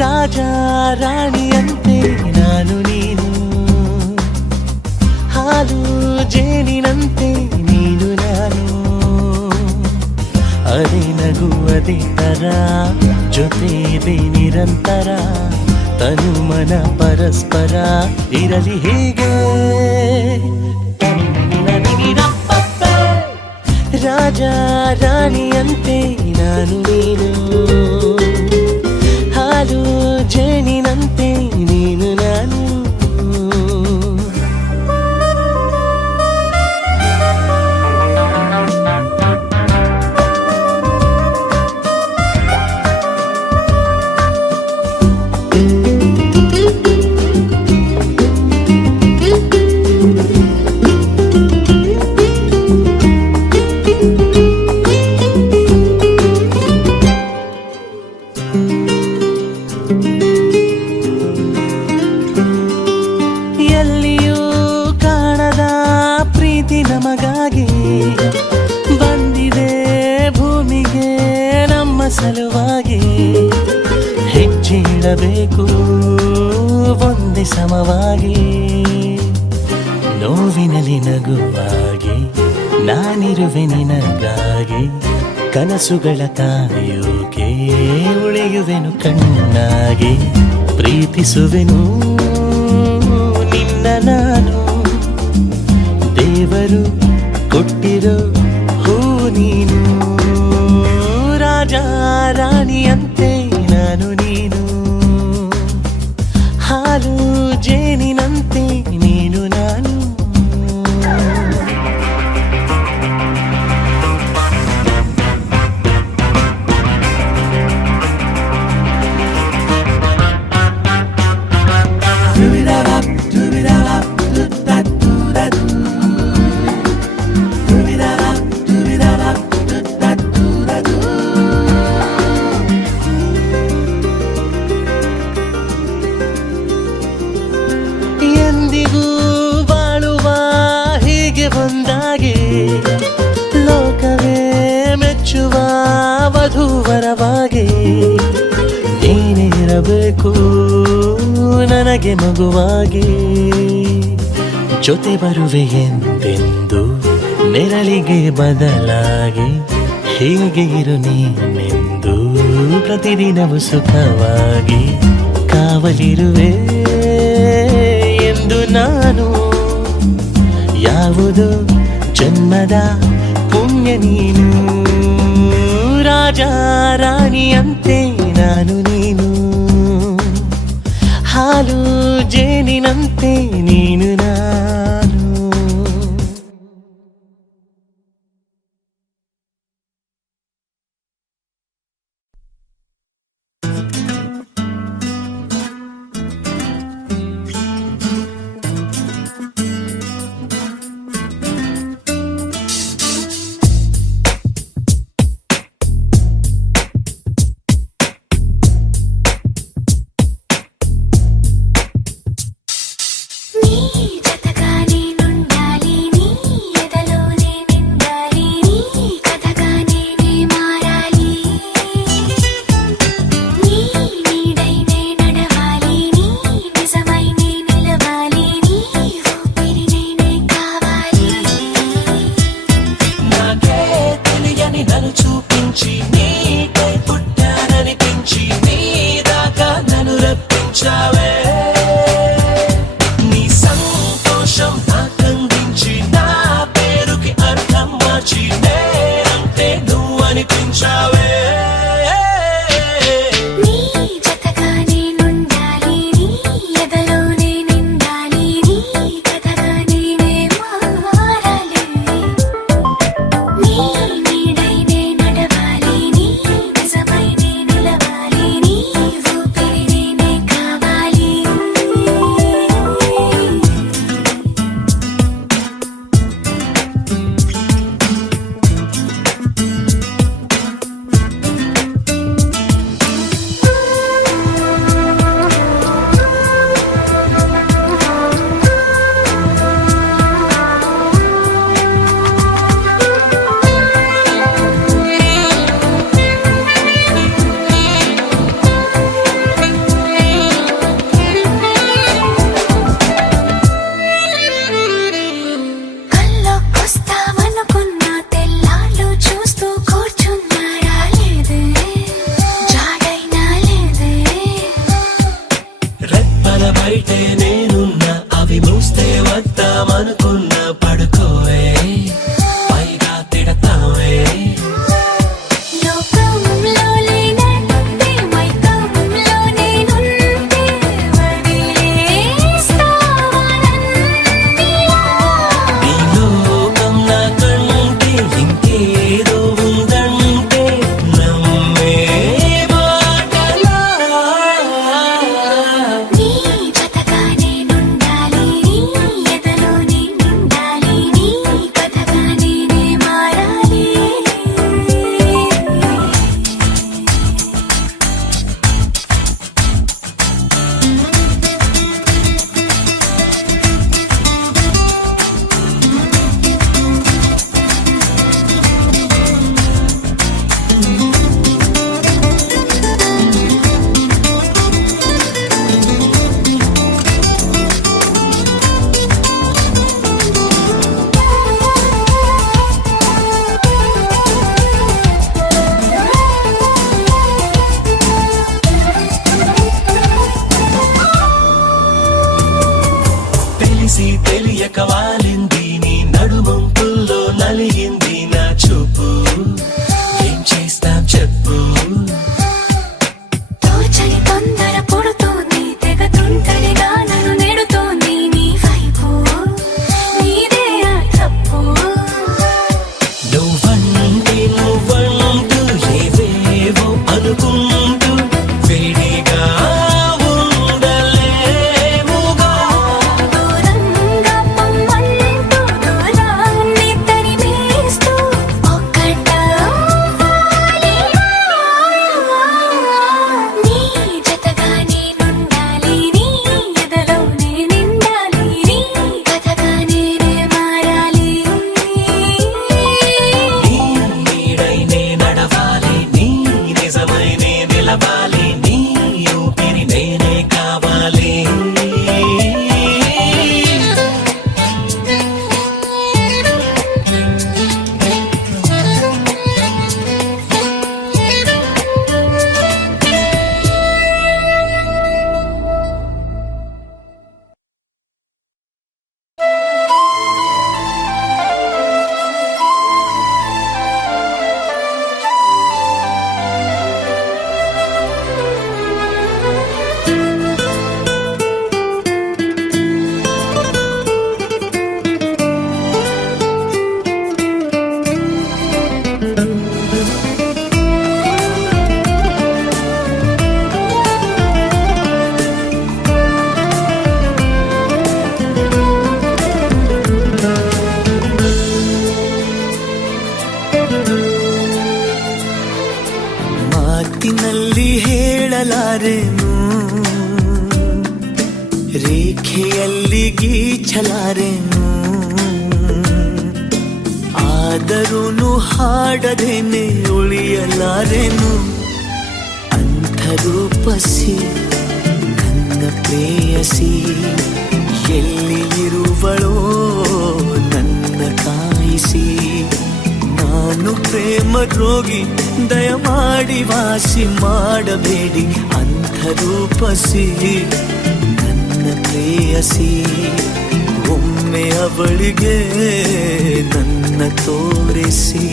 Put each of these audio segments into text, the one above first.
ರಾಜ ರಾಣಿಯಂತೆ ನಾನು ನೀನು, ಹಾಲು ಜೇನಿನಂತೆ ನೀನು ನಾನು, ಅದೇ ನಗು ಅದೇ ತರ ಜೊತೆ ಇದೆ ನಿರಂತರ, ತನು ಮನ ಪರಸ್ಪರ ಇರಲಿ ಹೀಗೆ. ರಾಜ ರಾಣಿಯಂತೆ ನಾನು ನೀನು, ಹಾಲು ಜೇನಿನಂತೆ ನೀನು ನಾನು. ನಮಗಾಗಿ ಬಂದಿದೆ ಭೂಮಿಗೆ ನಮ್ಮ ಸಲುವಾಗಿ, ಹೆಜ್ಜೆ ಇಡಬೇಕು ಒಂದೇ ಸಮವಾಗಿ, ನೋವಿನಲ್ಲಿ ನಗುವಾಗಿ ನಾನಿರುವೆ ನಿನಗಾಗಿ, ಕನಸುಗಳ ಕಾಯೋಕೆ ಉಳಿಯುವೆನು ಕಣ್ಣಾಗಿ, ಪ್ರೀತಿಸುವೆನು ನಿನ್ನ ನಾನು, ದೇವರು ಕೊಟ್ಟಿರೋ ಹೂ ನೀನು. ರಾಜ ರಾಣಿಯಂತೆ ನಾನು ನೀನು, ಹಾಲು ಜೇನಿನಂತೆ ನೀನು ನಾನು. ಎಂದಿಗೂ ಬಾಳುವ ಹೀಗೆ ಒಂದಾಗಿ, ಲೋಕವೇ ಮೆಚ್ಚುವ ವಧೂವರವಾಗಿ, ನೀನಿರಬೇಕು ನನಗೆ ಮಗುವಾಗಿ, ಜೊತೆ ಬರುವೆ ಎಂದೆಂದು ನೆರಳಿಗೆ ಬದಲಾಗಿ, ಹೀಗೆ ಇರು ನೀನೆಂದು ಪ್ರತಿದಿನವೂ ಸುಖವಾಗಿ, ಕಾವಲಿರುವೆ ಎಂದು ನಾನು, ಯಾವುದು ಜನ್ಮದ ಪುಣ್ಯ ನೀನು. ರಾಜ ರಾಣಿಯಂತೆ ನಾನು ನೀನು, ಹಾಲು ಜೇನಿನಂತೆ ನೀನು ನಾನು. ನೀ ಜೊತೆಗ తోచని తొందర పుడుతోంది తెగ తుంటరిగా నన్ను నెడుతోంది నీ వైపు నీదే ఆ తప్పు నువ్వంటూ ఏవేవో అనుకుంటూ వేడిగా ఉండలేముగా దూరంగా పొమ్మంటూ దూరాన్ని తరిమేస్తూ ఒక్కటవ్వాలి నీ జతగా నేనుండాలి నీ ఎదలోనే నిండాలి నీ కథగా నేనే మారాలి నీ నీడై నే నడవాలి నీ నిజమై నే నిలవాలి నీ ఊపిరి నేనే కావాలి ಮಾತಿನಲ್ಲಿ ಹೇಳಲಾರೆನು ರೇಖೆಯಲ್ಲಿ ಗೀಚಲಾರೆನು ಆದರೂ ಹಾಡದೇನೆ ಉಳಿಯಲಾರೆನು ಅಂಥರೂಪಸಿ ನನ್ನ ಪ್ರೇಯಸಿ ಎಲ್ಲಿ ಇರುವಳೋ ನನ್ನ ಕಾಯಿಸಿ ನಾನು ಪ್ರೇಮ ರೋಗಿ ದಯಮಾಡಿ ವಾಸಿ ಮಾಡಬೇಡಿ ಅಂಥರೂಪಸಿ ನನ್ನ ಪ್ರೇಯಸಿ ಒಮ್ಮೆ ಅವಳಿಗೆ ನನ್ನ ತೋರಿಸಿ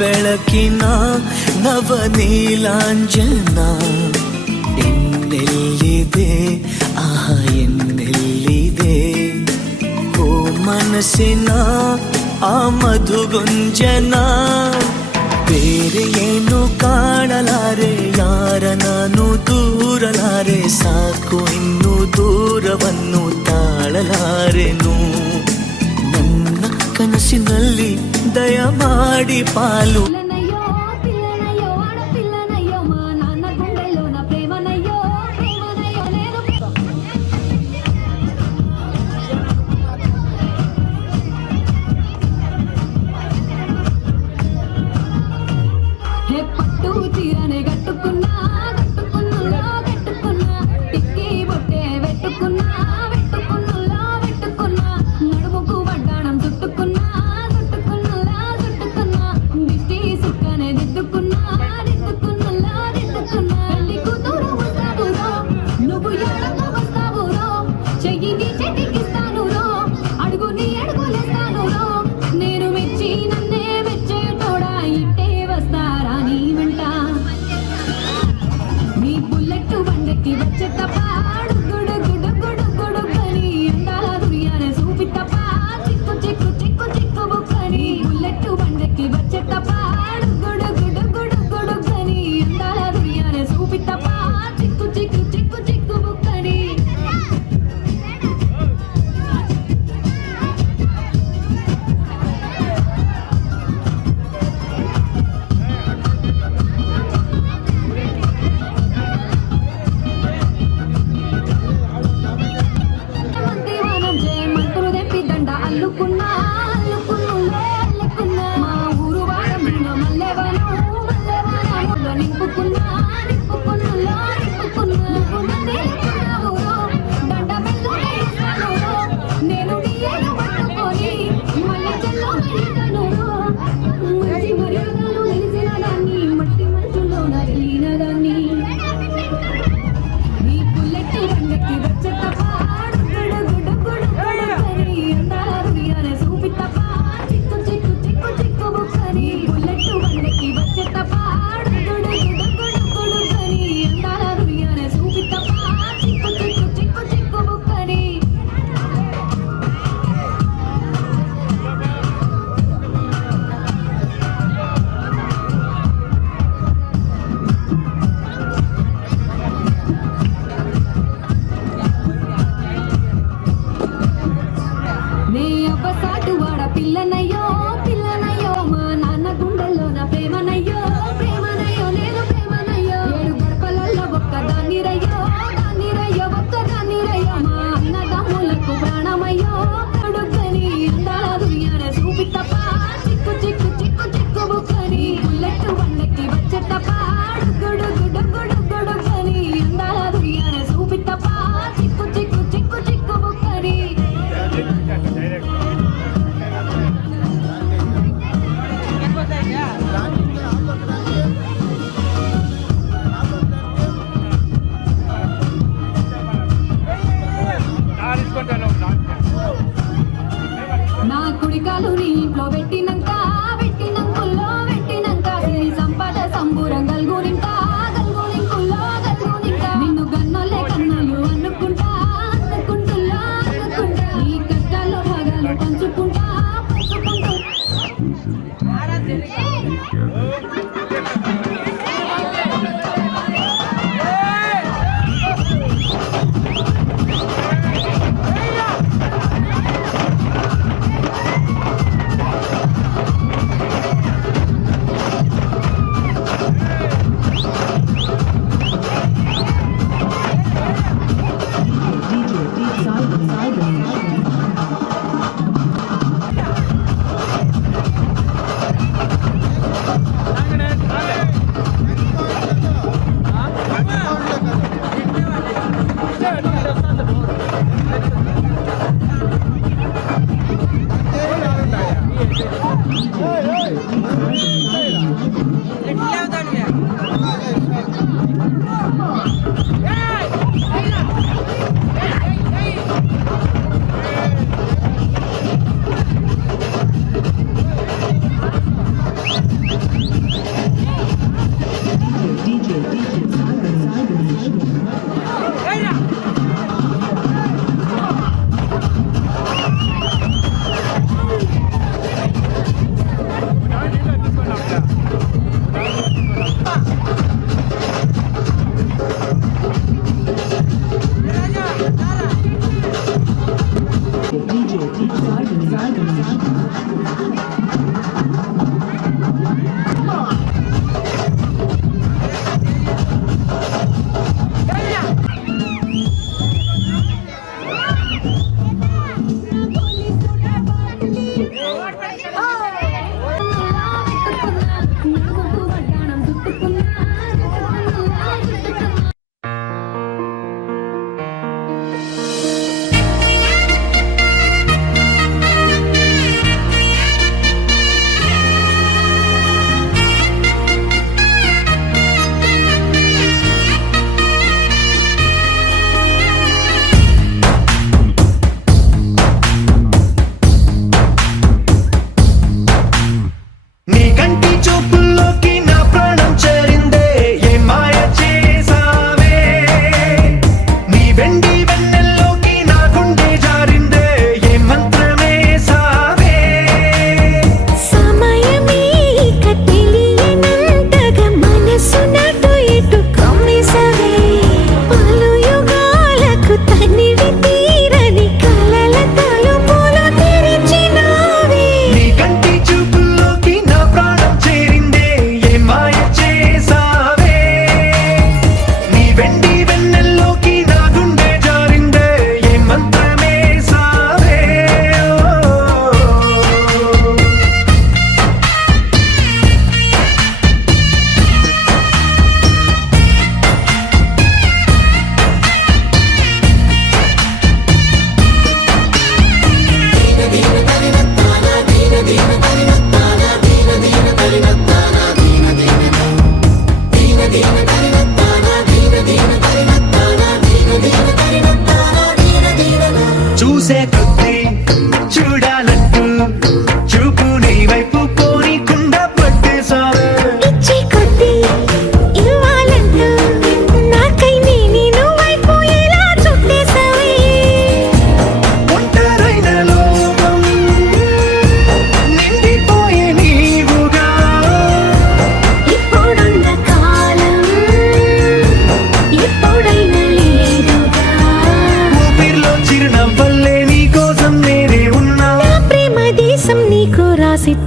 ಬೆಳಕಿನ ನವನೀಲಾಂಜನ ಎನ್ನೆಲ್ಲಿದೆ ಆಹ ಎನ್ನೆಲ್ಲಿದೆ ಓ ಮನಸ್ಸಿನ ಆ ಮಧುಗುಂಜನ ಬೇರೆ ಏನು ಕಾಣಲಾರೆ ಯಾರ ನಾನು ದೂರಲಾರೆ ಸಾಕು ಇನ್ನು ದೂರವನ್ನು ತಾಳಲಾರೆನು ನನ್ನ ಕನಸಿನಲ್ಲಿ ದಯಮಾಡಿ ಪಾಲು పట్టు చీరనే కట్టుకున్నా కట్టుకున్నా కట్టుకున్నా టిక్కి బొట్టే పెట్టుకున్నా పెట్టుకున్నా పెట్టుకున్నా నడుముకు వడ్డాణం చుట్టుకున్నా చుట్టుకున్నా చుట్టుకున్నా దిష్టి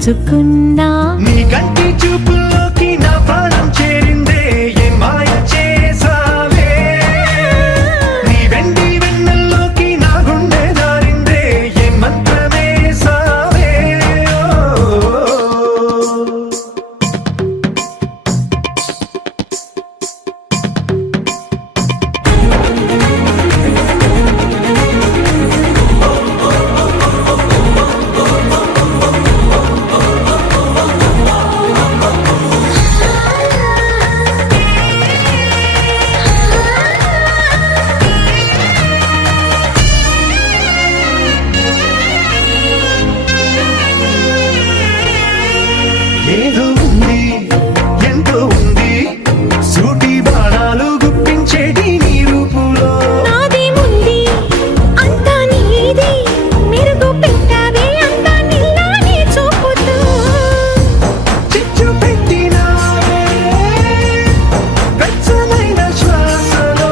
దోచుకున్నా నీ కంటి చూపుల్లోకి నా ప్రాణం చేరిందే ఏ మాయ చేసావే నీ వెండి వెన్నెల్లోకి నా గుండె జారిందే ఏ మంత్రమే సావే ఏదో ఉంది ఎంతో ఉంది సూటి బాణాలు గుప్పించేటి నీ రూపులో నాది ఉంది అంతా నీది మెరుగు పెట్టావే అంతా నీలానే చూపుతూ చిచ్చు పెట్టినావే వెచ్చనైన శ్వాసలో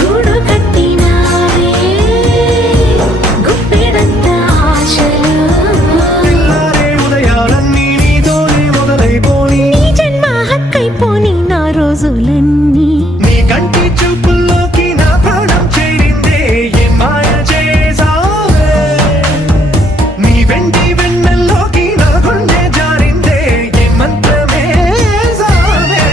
గూడు కట్టినావే గుప్పెడంత ఆశలు పిల్లారే ఉదయాలన్నీ నీతోనే మొదలైపోని నీ జన్మ హక్కైపోని నా రోజులన్నీ నీ కంటి చూపుల్లోకి నా ప్రాణం చేరిందే ఏ మాయ చేసావే నీ వెండి వెన్నెల్లోకి నా గుండె జారిందే ఏ మంత్రమే సావే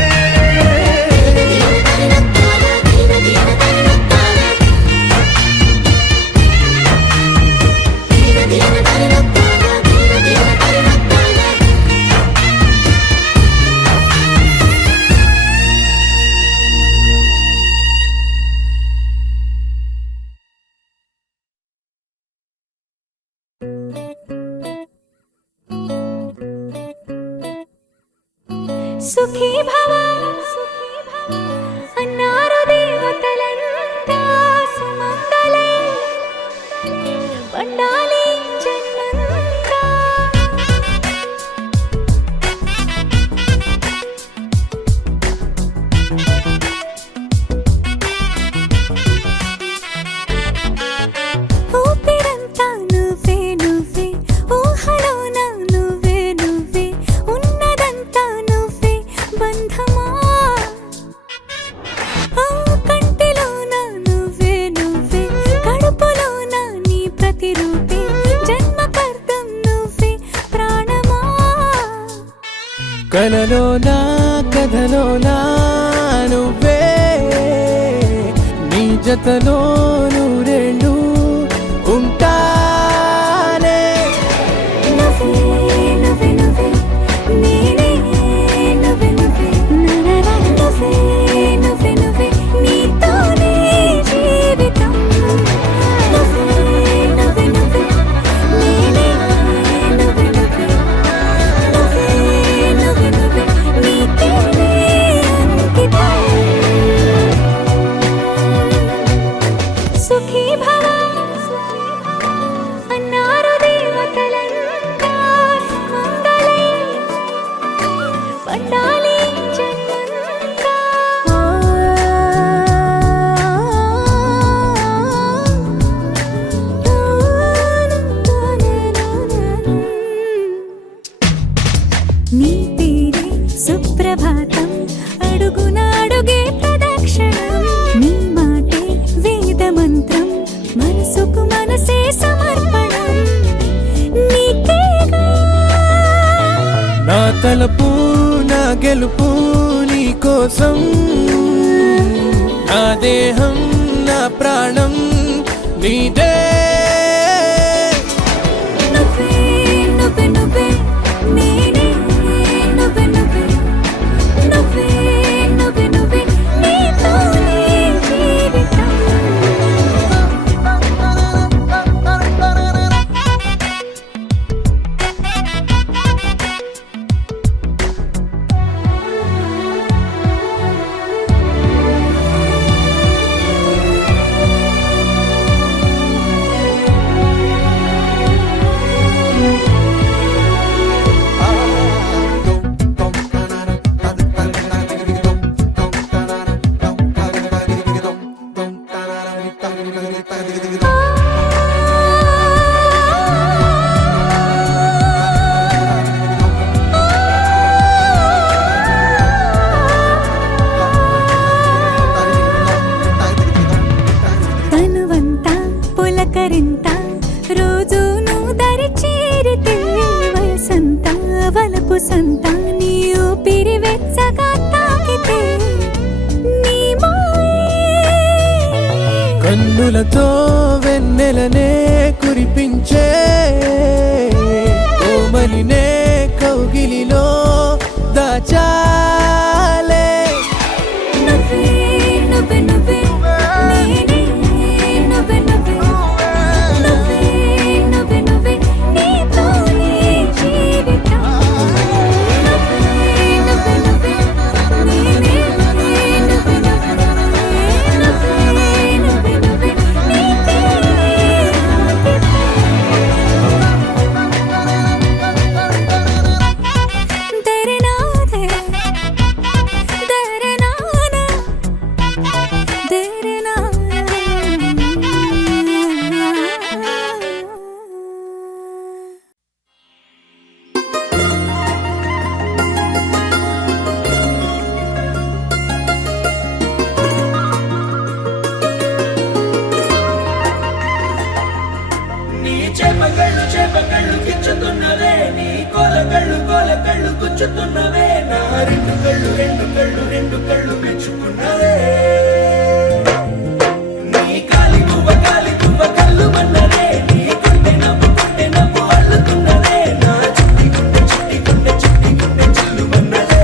సుఖీ భవ అన్నారు దేవతలంతా సుమంగళే పండాలి జన్మంతా ఊపిరంతా నువ్వే నువ్వే ఊహలోన నువ్వే నువ్వే ఉన్నదంతా నువ్వే బంధమా ఆ కంటిలోన నువ్వే నువ్వే కడుపులోన నీ ప్రతిరూపే జన్మకర్తం నువ్వే ప్రాణమా కలలోనా కథలోనా నువ్వే నీ జతలో నూరేళ్ళు ఉంటానే నువ్వే నువ్వే నువ్వే నేనే నువ్వే నువ్వే నరర నువ్వే నువ్వే నువ్వే నీతోనే జీవితం నువ్వే నువ్వే నువ్వే నేనే నువ్వే నువ్వే నువ్వే నువ్వే నువ్వే నీతోనే అంకితం సుఖీ భవ అన్నారు దేవతలంతా సుమంగళే పండాలి జన్మంతా నీ పేరే సుప్రభాతం అడుగున అడుగే ప్రదక్షిణం నీ మాటే వేదమంత్రం మనసుకు మనసే సమర్పణం నీకేగా నా తలపు నా గెలుపు నీ కోసం నా దేహం నా ప్రాణం నీదే నువ్వే నువ్వే నువ్వే నేనే నువ్వే నువ్వే నువ్వే నువ్వే నువ్వే నీతోనే జీవితం కన్నులతో వెన్నెలనే కురిపించే కోమలినే కౌగిలిలో దాచాలే. నువ్వే నువ్వే నువ్వే నేనే నువ్వే నువ్వే నువ్వే నువ్వే నువ్వే నీతోనే జీవితం. నువ్వే నువ్వే నువ్వే నేనే నువ్వే నువ్వే నువ్వే నువ్వే నీకే तेरे नाते तेरे नाना तेरे नाना నీ చేపకళ్ళు గిచ్చుతున్నవే, నీ కోలకళ్ళు గుచ్చుతున్నవే, నా రెండు కళ్ళు పెంచుకున్నవే. నీ కాలి పువ్వ కళ్ళు మన్నదే, నీ గుండె నవ్వు అల్లుతున్నదే, నా చిట్టి గుండె చిల్లు మన్నదే.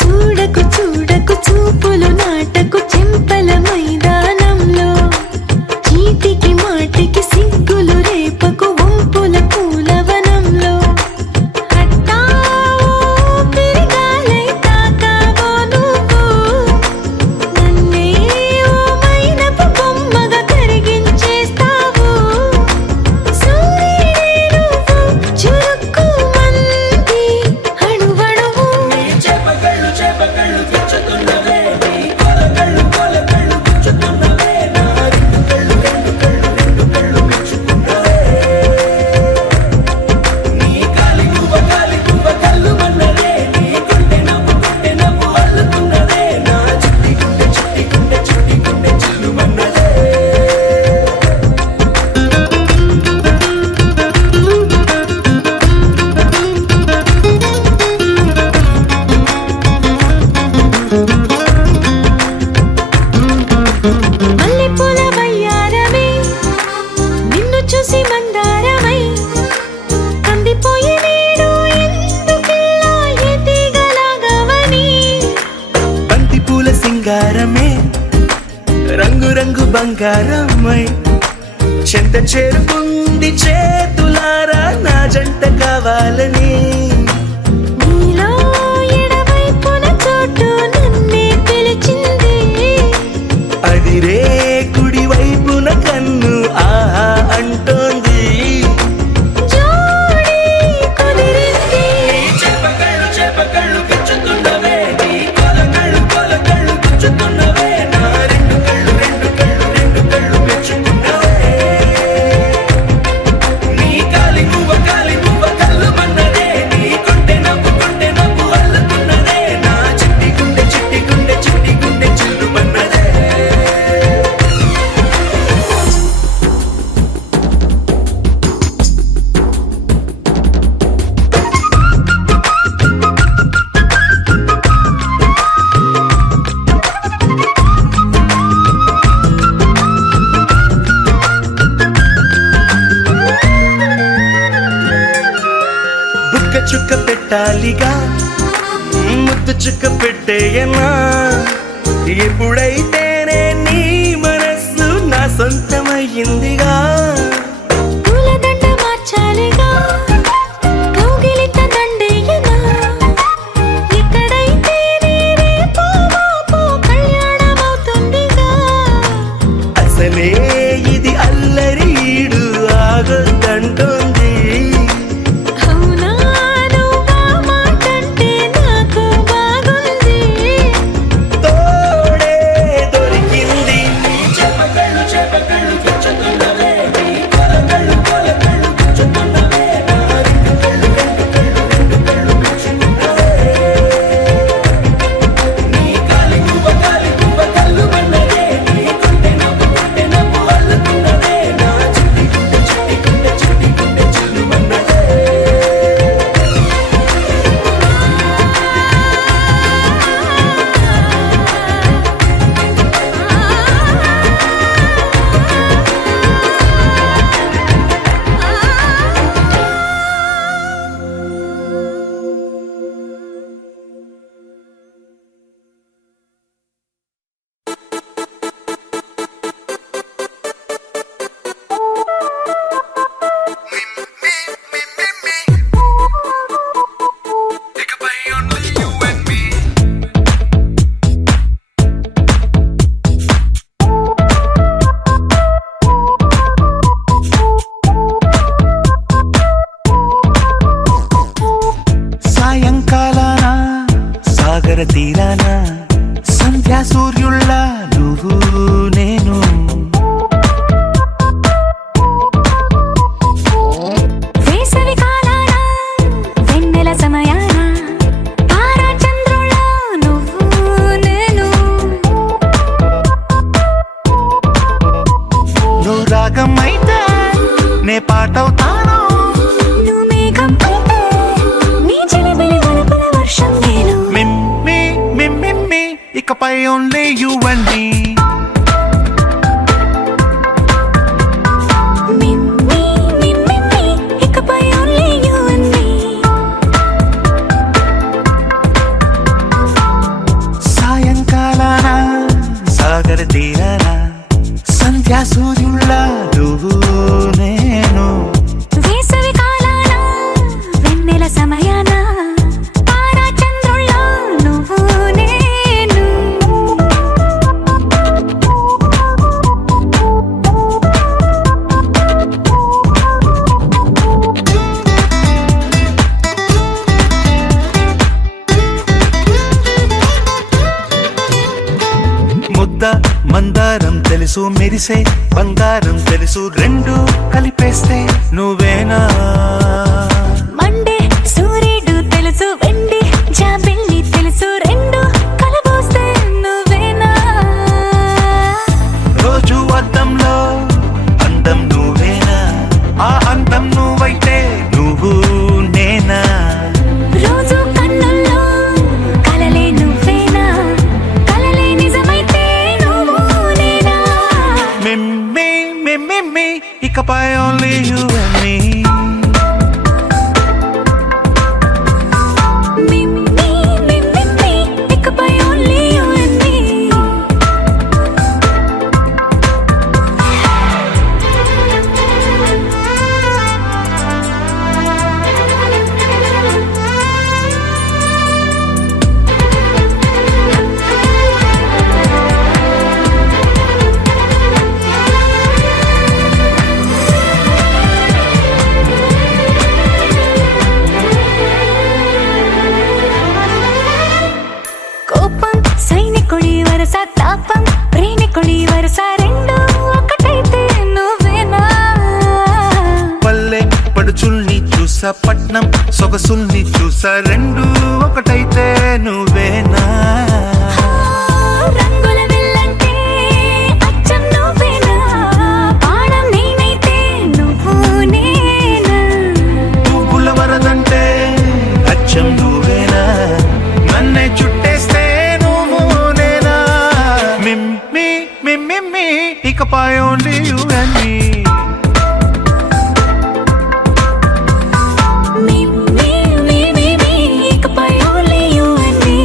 చూడకు చూడకు చూపులు నాటకు చెంపల మైదానంలో చీటికి మాటికి సిగ్గులు రేపకు వంపుల పూలవనంలో హట్టావో పిరిగాలై తాకావో నువ్వు నన్నే ఓ మైనపు బొమ్మగా కరిగించేస్తావు. సూర్యుడే నువ్వు చురుక్కుమంది అణువణువు. నీ చేపకళ్ళు గిచ్చుతున్నవే, నీ కోలకళ్ళు గుచ్చుతున్నవే, నా రెండు కళ్ళు పెంచుకున్నవే. నీ కాలి పువ్వ కళ్ళు మన్నదే, నీ గుండె నవ్వు అల్లుతున్నదే, నా చిట్టి గుండె చిల్లు మన్నదే. మల్లెపూల వయ్యారమే నిన్ను చూసి మందారమై కందిపోయి నేడు ఎందుకిలా ఎదిగలాగవని. బంతి పూల సింగారమే రంగు బంగారమై చెంత చేరుకుంది చేతులారా నా జంట కావాలని. నీలో ఎడవైపున చోటు నన్నే పిలిచింది. అదిరే కుడి వైపున కన్ను ఆహా అంటోంది. జోడి కుదిరింది. నీ చేపకళ్ళు గిచ్చుతున్నవే, నీ కోలకళ్ళు గుచ్చుతున్నవే, నా రెండు కళ్ళు పెంచుకున్నవే. నీ కాలి పువ్వ కళ్ళు మన్నదే, నీ గుండె నవ్వు అల్లుతున్నదే, నా చిట్టి గుండె చిల్లు మన్నదే. బుక్క చుక్క పెట్టాలిగా, ముద్దు చుక్క పెట్టేయనా. ఎప్పుడైతేనే నీ మనస్సు నా సొంతమయ్యిందిగా. పూలదండ మార్చాలిగా కౌగిలిత దండేయనా. ఎక్కడైతే రేపో మాపో కళ్యాణమవుతుందిగా. అసలే ఇది అల్లరి ఈడు ఆగొద్దంటోంది. అవునా నువ్వా మాటంటే నాకు బాగుంది. తోడే సంధ్యా సూర్యుళ్ళ నువ్వు నేను వేసవి కాలాన వెన్నెల సమయాన తారా చంద్రుల నువ్వు నేను నువ్వు రాగం అయితే నే పాటవుతాను నువ్వు మేఘం అయితే నీ చిలిబిలి వలపుల వర్షం నేను మిమ్మి మిమ్మి ఇకపై ఓన్లీ యు అండ్ మీ మిమ్మి మిమ్మి ఇకపై ఓన్లీ యు అండ్ మీ సాయంకాలాన సాగర తీరాన సంధ్యా సూర్యుళ్ళ నువ్వు నేను వేసవి కాలాన వెన్నెల సమయాన తారా చంద్రుల నువ్వు నేను ముద్ద మందారం తెలుసు మెరిసే బంగారం తెలుసు రెండు కలిపేస్తే నువ్వేనా మండే సూర్యుడు తెలుసు వెండి జాబిల్లి తెలుసు రెండు కలబోస్తే నువ్వేనా రోజు అద్దంలో అందం నువ్వేనా ఆ అందం నువ్వైతే నువ్వు నేనా రోజు కన్నుల్లో కలలే నువ్వేనా కలలే నిజమైతే నువ్వు నేనా మిమ్మి మిమ్మి ఇకపై ఓన్లీ యు అండ్ మీ మిమ్మి మిమ్మి ఇకపై ఓన్లీ యు అండ్ మీ కోపం సైనికుడి వరస తాపం ప్రేమికుడి వరస రెండు ఒకటైతే నువ్వేనా పల్లె పడుచుల్ని చూసా పట్నం సొగసుల్ని చూసా రెండు ఒకటైతే నువ్వేనా రంగుల వెళ్ళంటే అచ్చం నువ్వేనా బాణం నేనైతే నువ్వు నేనా పువ్వుల వరదంటే అచ్చం నువ్వేనా నన్నే చుట్టేస్తే నువ్వు నేనా మిమ్మి మిమ్మి ఇకపై ఓన్లీ యు అండ్ మీ మిమ్మి మిమ్మి ఇకపై ఓన్లీ యు అండ్ మీ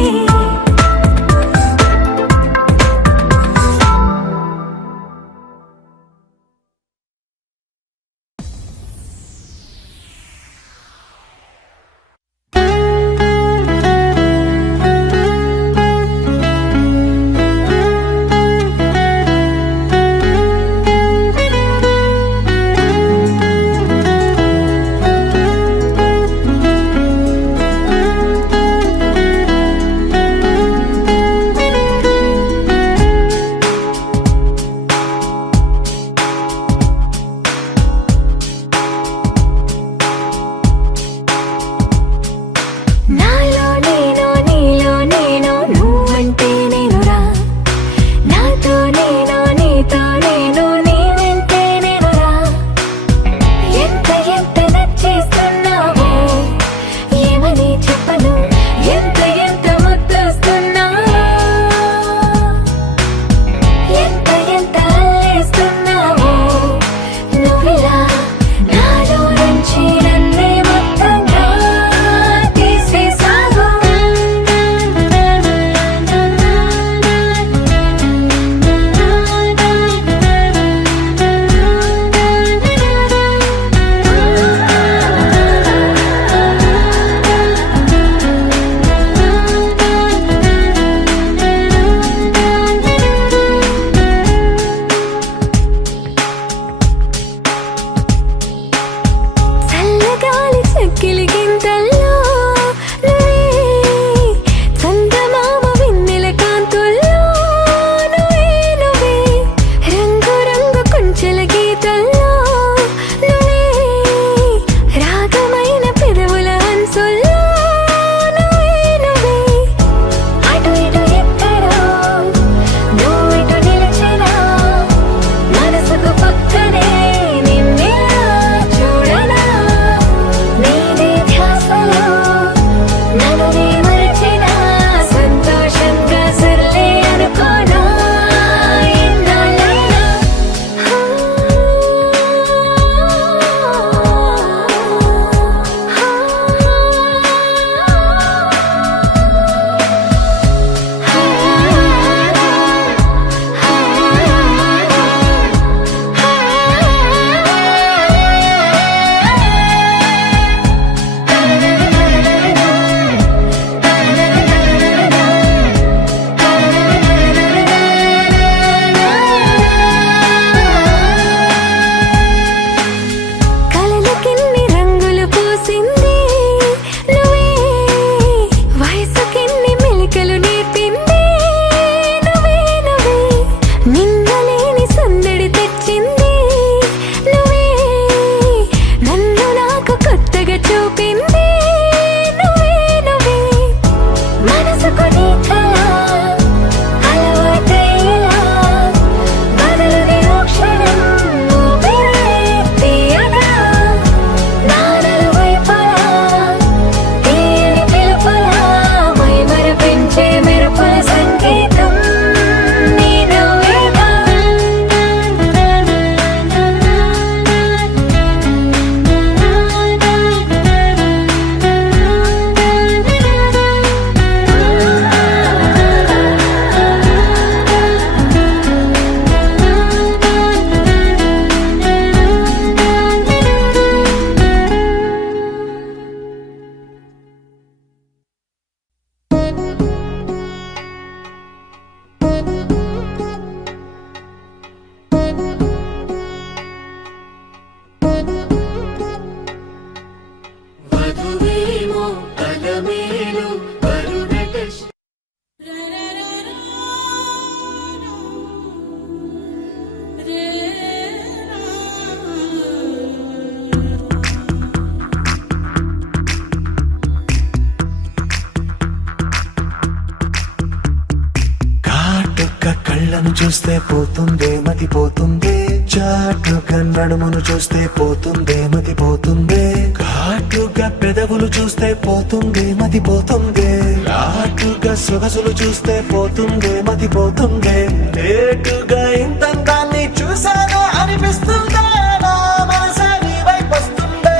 కళ్ళను చూస్తే పోతుందే మతి పోతుందే, చాటుగా నడుమును చూస్తే పోతుందే మతి పోతుందే, ఘాటుగా పెదవులు చూస్తే పోతుందే మతి పోతుందే, ఘాటుగా సొగసులు చూస్తే పోతుందే మతి పోతుందే, లేటుగా ఇంతంతాన్ని చూసానే అనిపిస్తుందే, నా మనసే నీ వైపు వస్తుందే.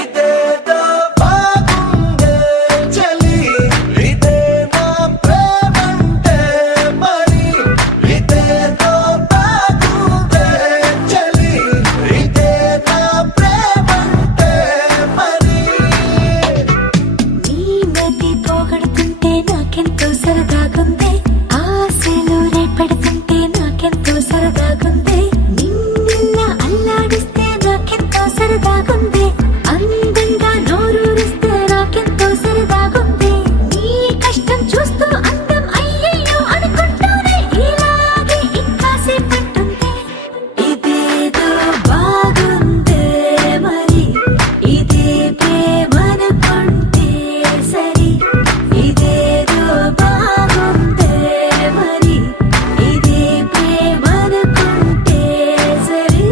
ఇదేదో బాగుందే చలి, ఇదే నా ప్రేమంటే మరి, ఇదేదో బాగుందే చలి, ఇదే నా ప్రేమంటే మరి. నీ మతి పోగొడుతుంటే నాకెంతో సరదాగుంది, ఆశలు రేపెడుతుంటే నాకెంతో సరదాగుంది, నిన్న అల్లాడిస్తే నాకెంతో సరదాగుంది, అందంగా నోరూరిస్తే నాకెంతో సరదాగుంది, నీ కష్టం చూస్తూ అందం అయ్యయ్యో అనుకుంటూనే ఇలాగే ఇంకాసేపట్టుంది. ఇదేదో బాగుందే మరి, ఇదే ప్రేమనుకుంటే సరి, ఇదేదో బాగుందే మరి, ఇదే ప్రేమనుకుంటే సరి.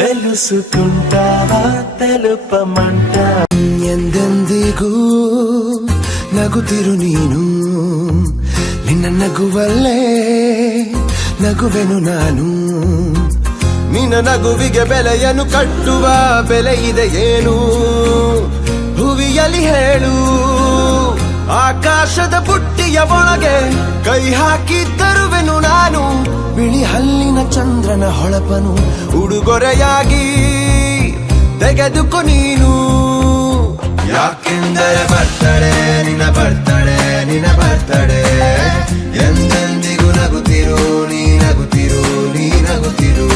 తెలుసుకుంటావా తెలుపమంటా ಎಂದೆಂದಿಗೂ ನಗುತ್ತಿರು ನೀನು, ನಿನ್ನ ನಗುವಲ್ಲೇ ನಗುವೆನು ನಾನು, ನಿನ್ನ ನಗುವಿಗೆ ಬೆಲೆಯನ್ನು ಕಟ್ಟುವ ಬೆಲೆ ಇದೆ ಏನು, ಭುವಿಯಲ್ಲಿ ಹೇಳು, ಆಕಾಶದ ಬುಟ್ಟಿಯ ಒಳಗೆ ಕೈ ಹಾಕಿ ತರುವೆನು ನಾನು, ಬಿಳಿ ಹಲ್ಲಿನ ಚಂದ್ರನ ಹೊಳಪನು ಉಡುಗೊರೆಯಾಗಿ ತೆಗೆದುಕೊ ನೀನು. ಯಾಕೆಂದರೆ ಬರ್ತಡೆ ನಿನ್ನ ಬರ್ತಡೆ ನಿನ್ನ ಬರ್ತಡೆ, ಎಂದೆಂದಿಗೂ ನಗುತ್ತಿರು ನೀ ನಗುತ್ತಿರು ನೀ ನಗುತ್ತಿರು,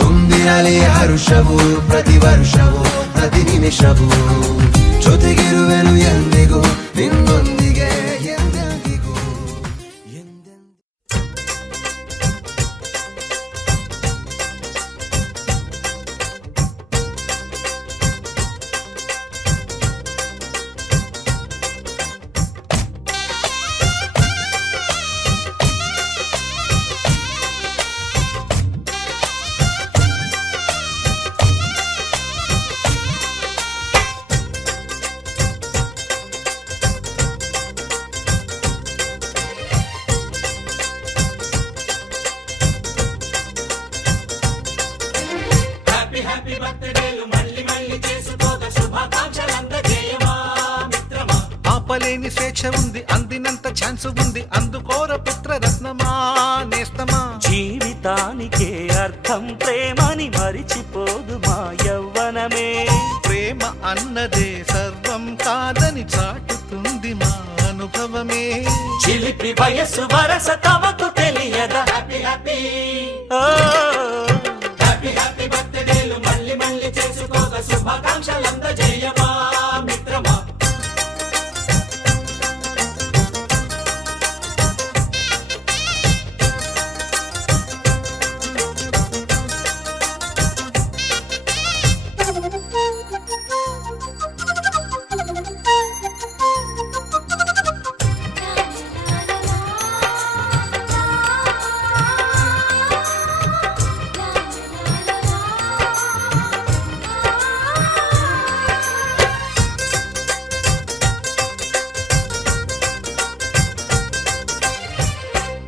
ತುಂಬಿರಲಿ ಹರುಷವು ಪ್ರತಿ ವರ್ಷವೂ ಪ್ರತಿ ನಿಮಿಷವೂ, ಜೊತೆಗಿರುವೆನು ಎಂದಿಗೂ ನಿನ್ನೊಂದಿಗೆ ಎಂದೆಂದಿಗೂ ಎಂದೆಂದಿಗೂ. ఆపలేని స్వేచ్ఛ ఉంది, అందినంత ఛాన్స్ ఉంది, అందుకోర పుత్రరత్నమా నేస్తమా. జీవితానికే అర్థం ప్రేమని మరిచిపోదు మా యవ్వనమే, ప్రేమ అన్నదే సర్వం కాదని చాటుతుంది మా అనుభవమే. చిలిపి వయసు వరస తమకు తెలియదా, హ్యాపీ హ్యాపీ హ్యాపీ హ్యాపీ బర్త్డేలు మళ్ళీ మళ్ళీ చేసుకోక, శుభాకాంక్షలందజేయమా మిత్రమా.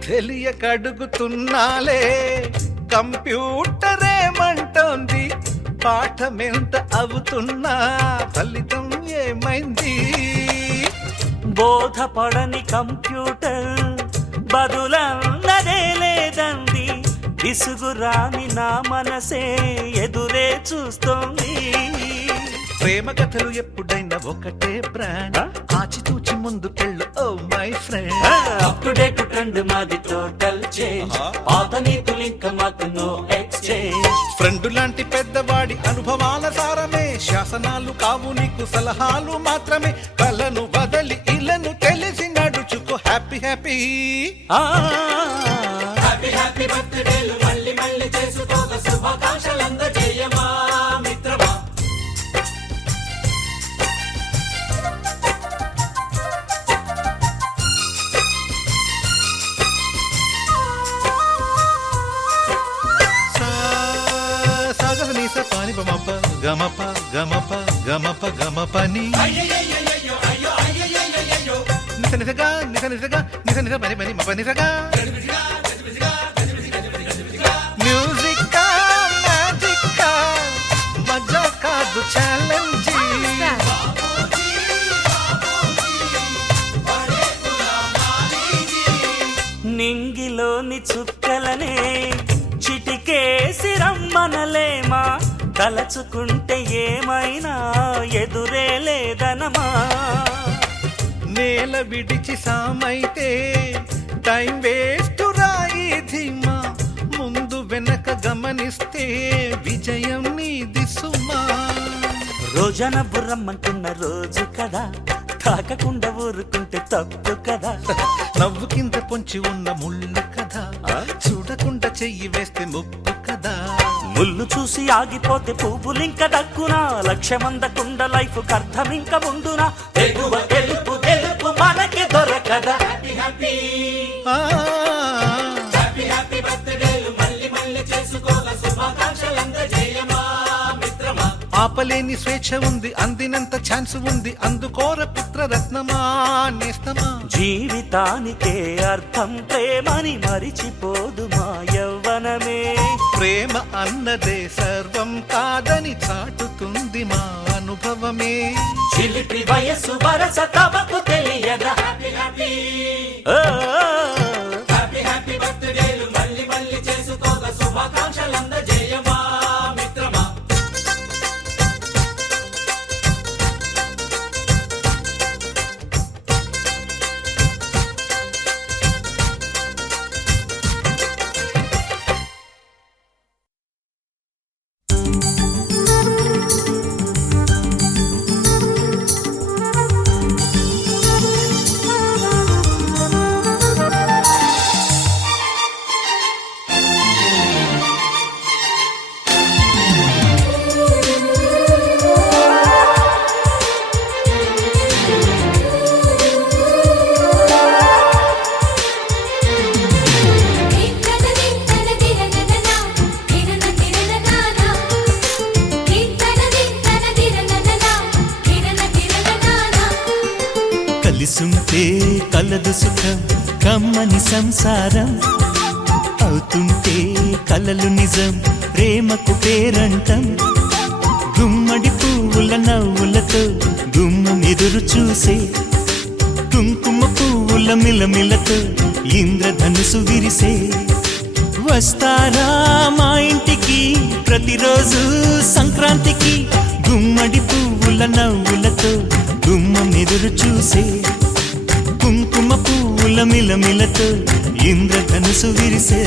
తెలియక అడుగుతున్నాలే, కంప్యూటరేమంటోంది, పాఠమెంత అవుతున్నా ఫలితం ఏమైంది. బోధపడని కంప్యూటర్ బదులన్నదే లేదంది, విసుగురాని నా మనసే ఎదురే చూస్తోంది. ప్రేమ కథలు ఎప్పుడైనా ఒకటే బ్రాండ్, ఆచితూచి ముందుకెళ్ళు oh my friend. Up to date trend మాది టోటల్ చేంజ్, పాత నీతులు ఇంకా మాకు నో ఎక్స్చేంజ్. ఫ్రెండ్ లాంటి పెద్దవాడి అనుభవాల సారమే, శాసనాలు కావు నీకు సలహాలు మాత్రమే, కలను బదలి ఇలను తెలిసి నడుచుకో హ్యాపీ హ్యాపీ. హ్యాపీ హ్యాపీ బర్త్డేలు మళ్ళీ మళ్ళీ చేసుకో, గమప గమప గమప గమపని నిస నిసగా నిస నిసగా నిస నిస పని పని మప నిసగా మ్యూజిక్ మ్యాజిక్ మజా కాదు ఛాలెంజ్ నింగిలోని చుక్కలనే చిటికేసి రమ్మనలేమా తలచుకుంటే ఏమైనా ఎదురే లేదనమా నేల విడిచి సామైతే టైం వేస్ట్ రాయి ధీమా ముందు వెనక గమనిస్తే విజయం నీది సుమా రోజన బుర్రమ్మంటున్న రోజు కదా తాకకుండా ఊరుకుంటే తప్పు కదా నవ్వు కింద పొంచి ఉన్న ముళ్ళు కదా చూడకుండా చెయ్యి వేస్తే ముప్పు కదా ముళ్ళు చూసి ఆగిపోతే పువ్వులింక దక్కునా లక్ష్యమందకుండా లైఫ్ అర్థం ఇంక ఉండునా ఎగువ గెలుపు గెలుపు మనకి దొరకదా ఆ, ఆపలేని స్వేచ్ఛ ఉంది అందినంత ఛాన్స్ ఉంది అందుకోర పుత్రరత్నమా నేస్తమా జీవితానికే అర్థం ప్రేమని మరిచిపోదు మా యవ్వనమే ప్రేమ అన్నదే సర్వం కాదని చాటుతుంది మా అనుభవమే చిలిపి వయసు వరస తమకు తెలియదా ఓ, కలిసుంటే కలదు సుఖం కమ్మని సంసారం అవుతుంటే కలలు నిజం ప్రేమకు పేరంటం గుమ్మడి పువ్వుల నవ్వులతో గుమ్మం ఎదురు చూసే కుంకుమ పువ్వుల మిలమిలతో ఇంద్రధనుసు విరిసే వస్తారా మా ఇంటికి ప్రతిరోజు సంక్రాంతికి గుమ్మడి పువ్వుల నవ్వులతో గుమ్మం ఎదురు చూసే కుంకుమ పువ్వుల మిలమిలతో ఇంద్రధనుసు విరిసే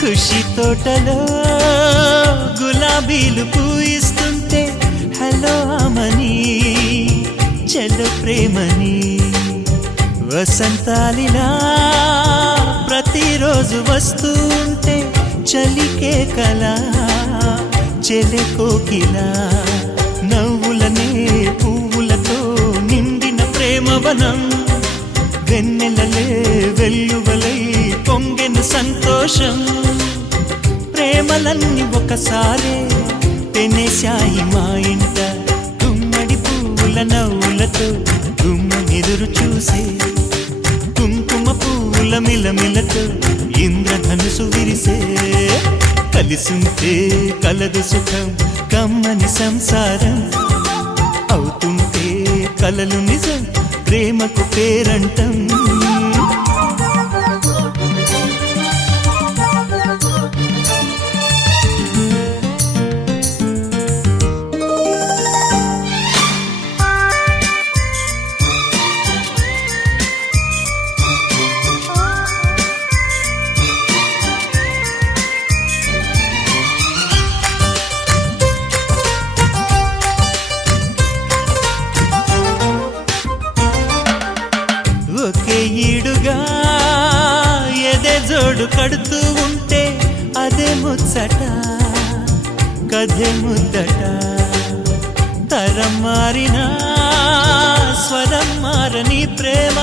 ఖుషి తోటలో గులాబీలు పూయిస్తుంటే హలో అమని చెల్లు ప్రేమని వసంతాలిలా ప్రతిరోజు వస్తుంటే చలికే కలా చెలె కోకిలా నవ్వులనే పువ్వులతో నిండిన ప్రేమవనం వెన్నెలలే వెల్లువలై పొంగెను సంతోషం ప్రేమలన్నీ ఒకసారే పెనేశాయి మా ఇంట గుమ్మడి పువ్వుల నవ్వులతో గుమ్మం ఎదురు చూసే కుంకుమ పువ్వుల మిలమిలతో ఇంద్రధనుసు విరిసే కలిసుంటే కలదు సుఖం కమ్మని సంసారం అవుతుంటే కలలు నిజం ప్రేమకు పేరంటం ఒకే ఈడుగా ఎదే జోడు కడుతూ ఉంటే అదే ముచ్చట కథే ముద్దట తరం మారినా స్వరం మారని ప్రేమ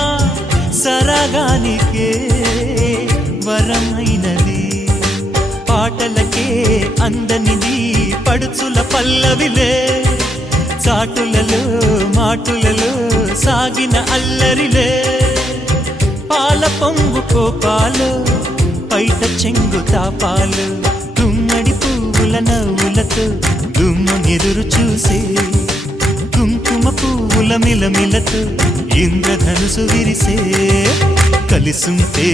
సరగానికే వరమైనది పాటలకే అందనిది పడుచుల పల్లవిలే చాటులలో మాటులలో సాగిన అల్లరిలే పాల పొంగు కోపాలు పైట చెంగు తాపాలు గుమ్మడి పువ్వుల నవ్వులతో గుమ్మనెదురు చూసే కుంకుమ పువ్వుల మిలమిలతో ఇంద్రధనుసు విరిసే కలిసుంటే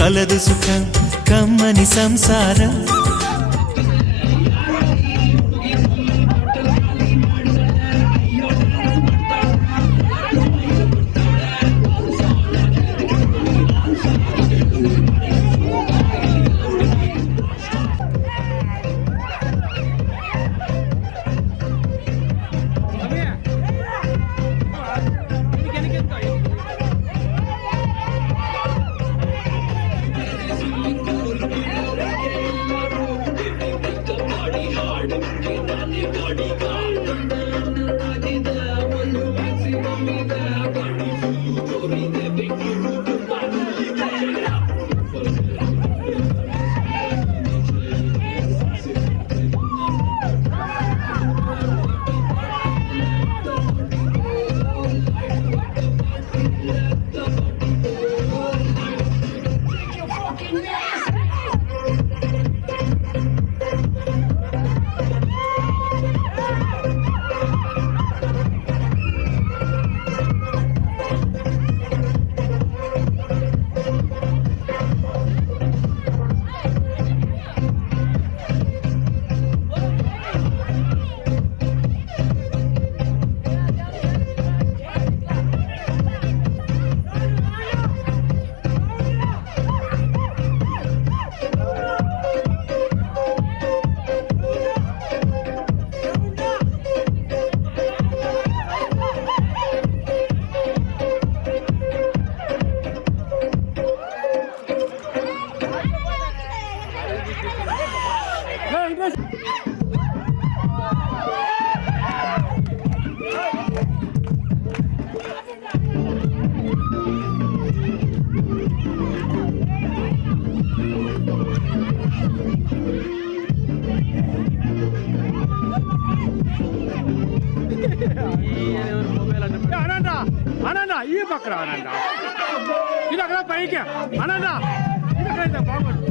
కలదు సుఖం కమ్మని సంసారం అనంద ఈ పక్కన అనంద ఇది అక్కడ పైకి అనంద ఇది అక్కడ బాగుంది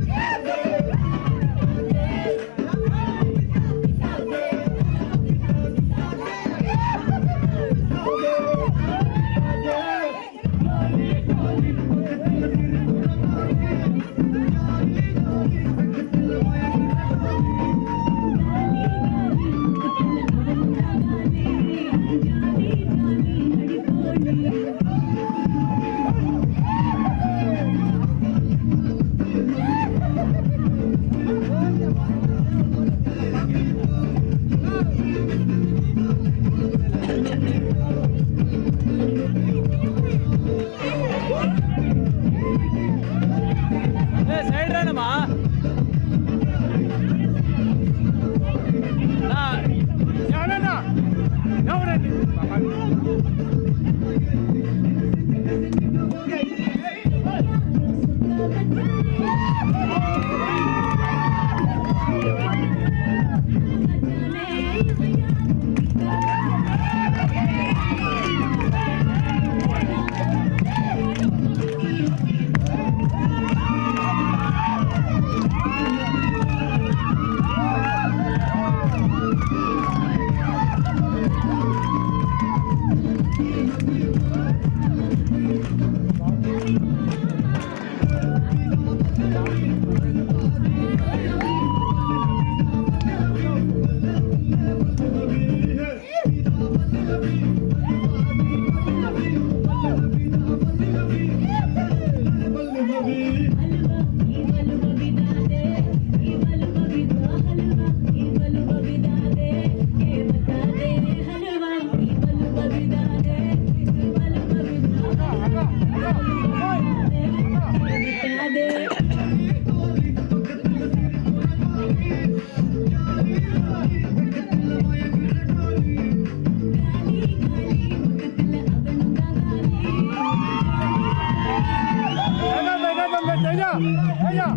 అయ్యా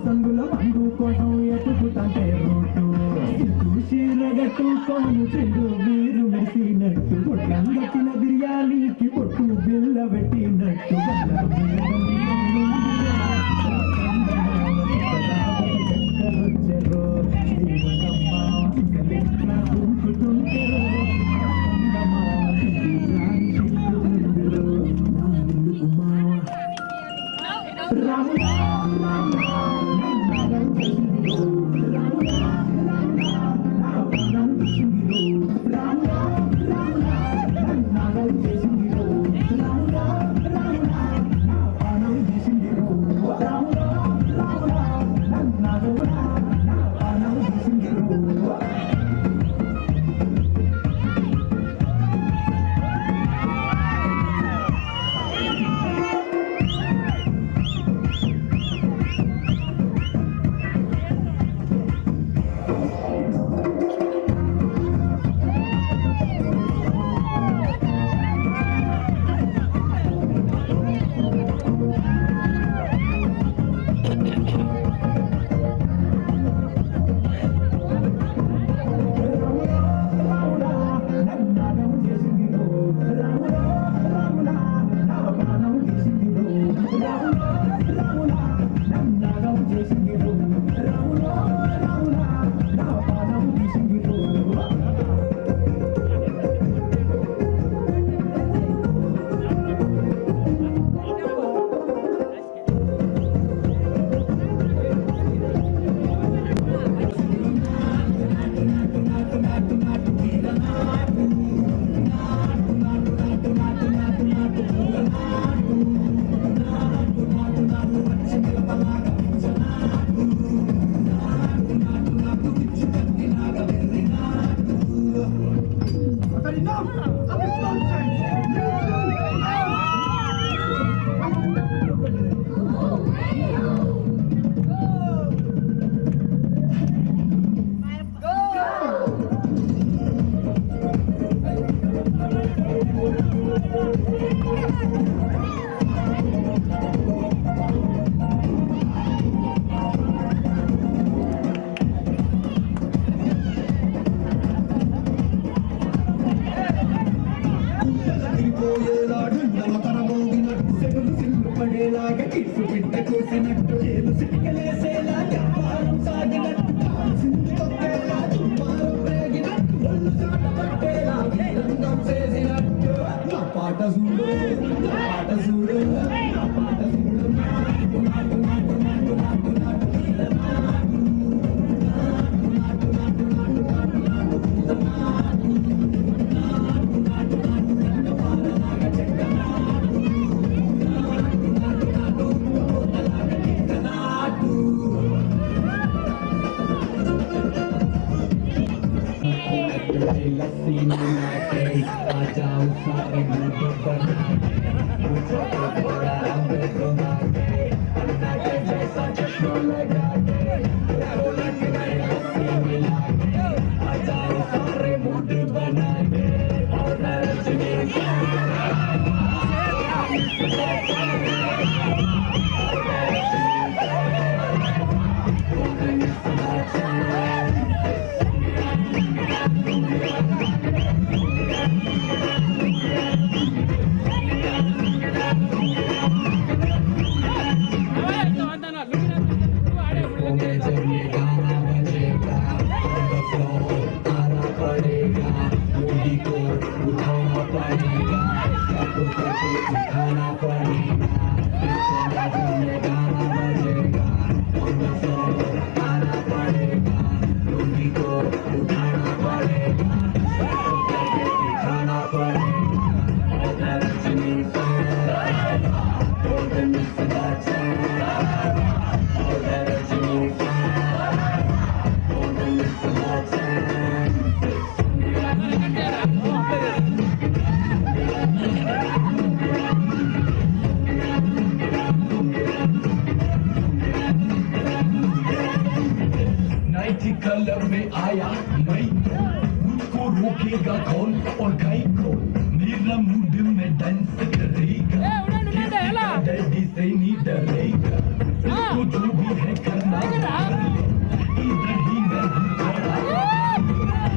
సంగుల మందు కోసం ఎతుకుతంటే రోడ్డు చీరగట్టుకోను చెడు వీరు మెరిసినట్టు పొట్లంగట్టిన బిర్యానీకి పొట్టు బిల్ల పెట్టినట్టు कलर में आया मैं मुझको रोकेगा कौन और गाय को मेरा मूड में डांस करेगा डैडी से नहीं डरेगा तो जो भी है करना कर ले इधर ही मैं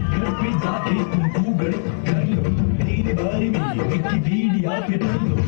घर पे जाके तुम गूगल कर लो मेरे बारे में विकिपीडिया पे पढ़ लो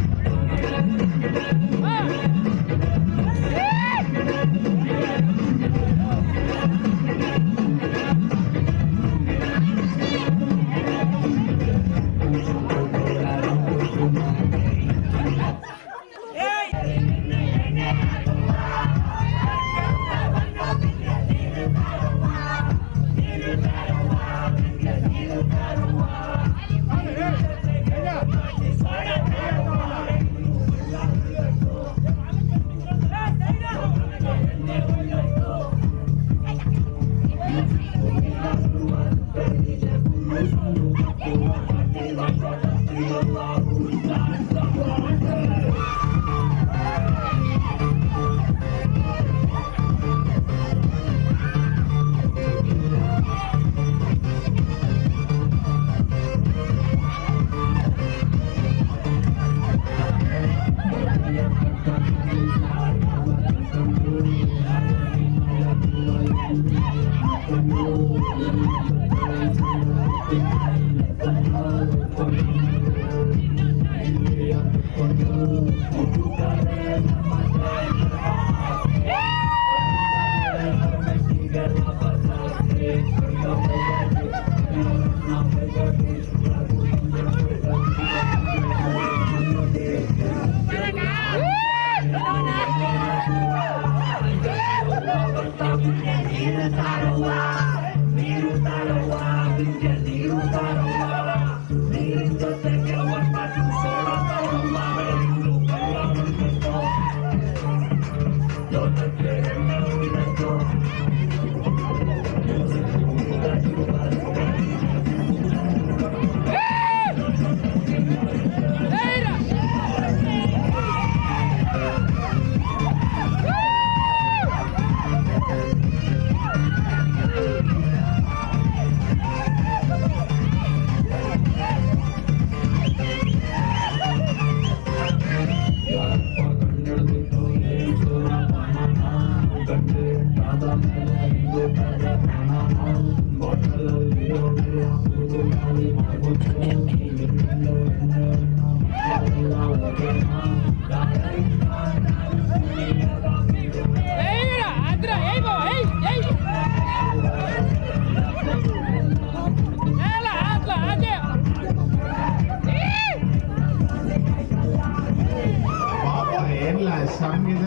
ಸಂಗಿದ